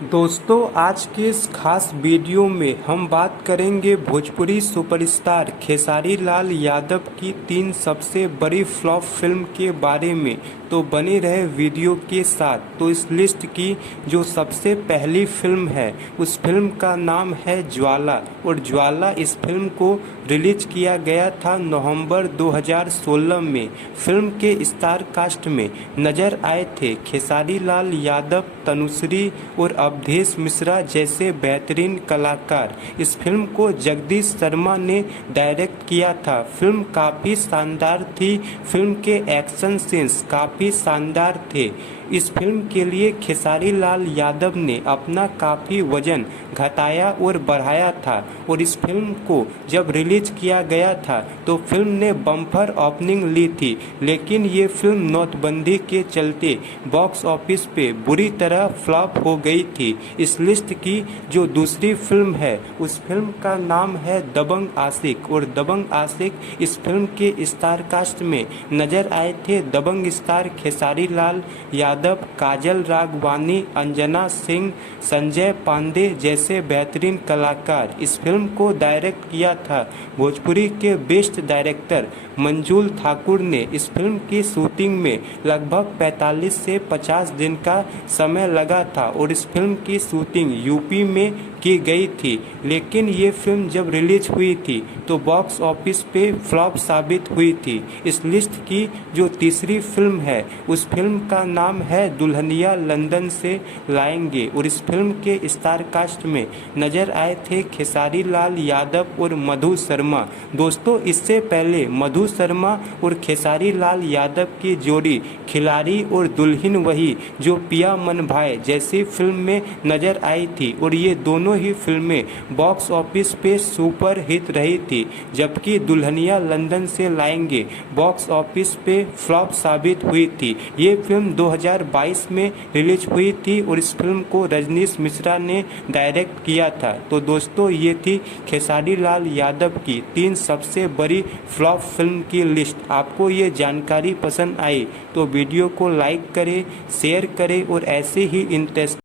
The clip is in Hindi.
दोस्तों आज के इस खास वीडियो में हम बात करेंगे भोजपुरी सुपरस्टार खेसारी लाल यादव की 3 सबसे बड़ी फ्लॉप फिल्म के बारे में। तो बने रहे वीडियो के साथ। तो इस लिस्ट की जो सबसे पहली फिल्म है उस फिल्म का नाम है ज्वाला, और ज्वाला इस फिल्म को रिलीज किया गया था नवंबर 2016 में। फिल्म के स्टार कास्ट में नजर आए थे खेसारी लाल यादव, तनुश्री और अवधेश मिश्रा जैसे बेहतरीन कलाकार। इस फिल्म को जगदीश शर्मा ने डायरेक्ट किया था। फिल्म काफ़ी शानदार थी। फिल्म के एक्शन सीन्स काफ़ी शानदार थे। इस फिल्म के लिए खेसारी लाल यादव ने अपना काफ़ी वजन घटाया और बढ़ाया था, और इस फिल्म को जब रिलीज किया गया था तो फिल्म ने बम्पर ओपनिंग ली थी। लेकिन ये फिल्म नोटबंदी के चलते बॉक्स ऑफिस पे बुरी तरह फ्लॉप हो गई थी। इस लिस्ट की जो दूसरी फिल्म है उस फिल्म का नाम है दबंग आशिक, और दबंग आशिक इस फिल्म के स्टार कास्ट में नजर आए थे दबंग स्टार खेसारी लाल यादव, काजल राघवानी, अंजना सिंह, संजय पांडे जैसे बेहतरीन कलाकार। इस फिल्म को डायरेक्ट किया था भोजपुरी के बेस्ट डायरेक्टर मंजुल ठाकुर ने। इस फिल्म की शूटिंग में लगभग 45 से 50 दिन का समय लगा था, और इस फिल्म की शूटिंग यूपी में की गई थी। लेकिन ये फिल्म जब रिलीज हुई थी तो बॉक्स ऑफिस पे फ्लॉप साबित हुई थी। इस लिस्ट की जो तीसरी फिल्म है उस फिल्म का नाम है दुल्हनिया लंदन से लाएंगे, और इस फिल्म के स्टार कास्ट में नजर आए थे खेसारी लाल यादव और मधु शर्मा। दोस्तों इससे पहले मधु शर्मा और खेसारी लाल यादव की जोड़ी खिलाड़ी और दुल्हन वही जो पिया मन भाई जैसी फिल्म में नजर आई थी, और ये दोनों ही फिल्में बॉक्स ऑफिस पे सुपर हिट रही थी। जबकि दुल्हनिया लंदन से लाएंगे बॉक्स ऑफिस पे फ्लॉप साबित हुई थी। ये फिल्म 2022 में रिलीज हुई थी, और इस फिल्म को रजनीश मिश्रा ने डायरेक्ट किया था। तो दोस्तों ये थी खेसारी लाल यादव की 3 सबसे बड़ी फ्लॉप फिल्म की लिस्ट। आपको ये जानकारी पसंद आई तो वीडियो को लाइक करें, शेयर करें, और ऐसे ही इंटरेस्ट